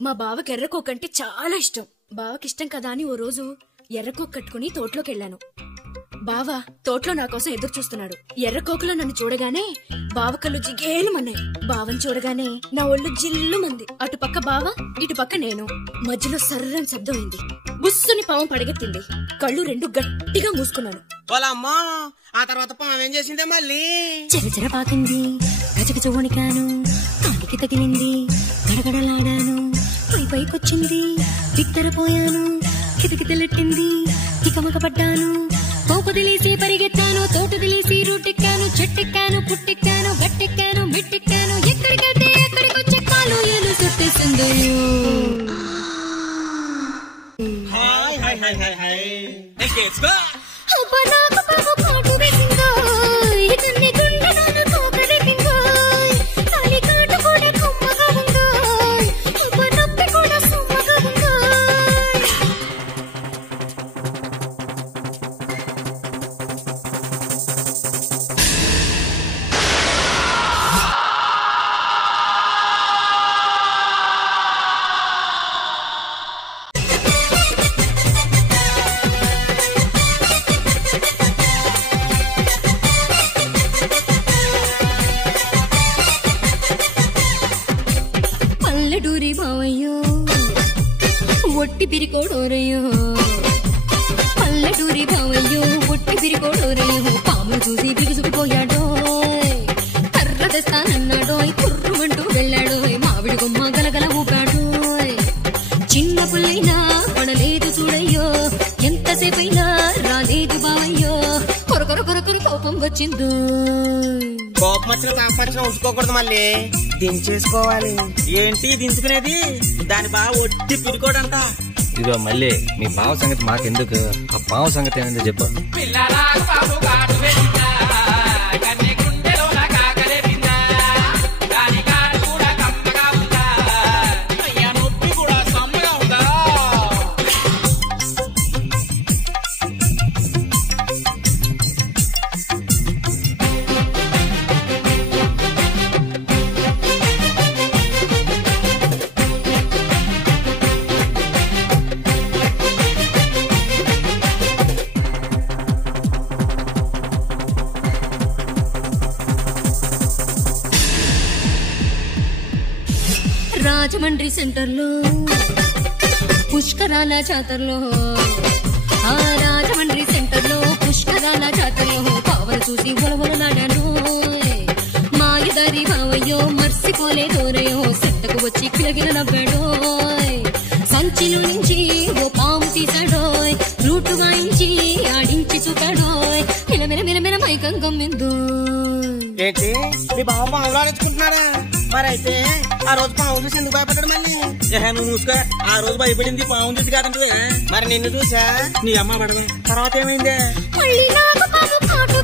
మా బావకి ఎర్రకోక్ అంటే చాలా ఇష్టం. బావకి ఇష్టం కదా అని ఓ రోజు ఎర్రకోక్ కట్టుకుని తోటలోకి వెళ్ళాను. బావ తోటలో నా కోసం ఎదురు చూస్తున్నాడు. ఎర్రకోకలో నన్ను చూడగానే బావ కళ్ళు జిగేలుమన్నాయి. బావని చూడగానే నా ఒళ్ళు జిల్లుమంది. అటుపక్క బావ, ఇటుపక్క నేను. మధ్యలో సర్రని శబ్దం అయింది. బుస్సుని పాము పడగెత్తింది. కళ్ళు రెండు గట్టిగా మూసుకున్నాను. ఆ తర్వాత పాము ఏం చేసిందే మళ్ళీ చెరచెర పాకింది. గజగజ వణికాను. కాలికి తగిలింది. గడగడలాడాను. పైకొచ్చింది. బిత్తరపోయాను. కితకితలెట్టింది. ఇకమక పడ్డాను. తోపుదిలేసి పరిగెత్తాను. తోటదిలేసి రూటెక్కాను. చెట్టెక్కాను. పుట్టెక్కాను. గట్టెక్కాను. మిట్టెక్కాను. ఎక్కడికంటే ఎక్కడికొచ్చే కాలు ఏలు చుట్టేసింది. పల్లెటూరి బావయ్యో ఒట్టి పిరికోడోరయ్యో. పల్లెటూరి బావయ్యో ఒట్టి పిరికోడోరయ్యో. పాములు చూసి బిగుసుకుపోయాడో. కర్ర తెస్తానన్నాడో. కుర్రుమంటూ వెళ్ళాడో. మామిడి గుమ్మ గలగల ఊపాడో. చిన్న పుల్లైనా పడలేదు చూడయ్యో. ఎంతసేపైనా రాలేదు బావయ్యో. కొరకొర కొరకొర కోపం వచ్చిందో. కోపం వచ్చిన ఉంచుకోకూడదు, మళ్ళీ దించేసుకోవాలి. ఏంటి దించుకునేది? దాని బావ ఒట్టి పిరికోడంట. ఇదిగో మళ్ళీ మీ బావ సంగతి మాకెందుకు, ఆ బావ సంగతి ఏమైందో చెప్పు. రాజమండ్రి సెంటర్లో పుష్కరాల జాతరలో. ఆ రాజమండ్రి సెంటర్లో పుష్కరాల జాతరలో పావలు చూసి ఒలవలలాడాను. మాయదారి బావయ్యో మర్చిపోలేదోరయో. సెంటకు వచ్చి కిలగిల నవ్వాడో. సంచిలో నుంచి ఓ పాము తీసాడో. రూటు వాయించి ఆడించి చూపాడో. మిలమిల మిలమిల మైకం గమ్మిందో. ఏంటి మీ బావ పాములు ఆలోచుకుంటున్నారా? మరైతే ఆ రోజు పాము చూసి ఎందుకు భయపడ్డాడు మళ్ళీ? నువ్వు చూసుకో. ఆ రోజు భయపడింది పాము చూసి కాదంటే. మరి నిన్ను చూసా నీ అమ్మ పడదు. తర్వాత ఏమైందే? మళ్ళీ నాకు పాము కాటు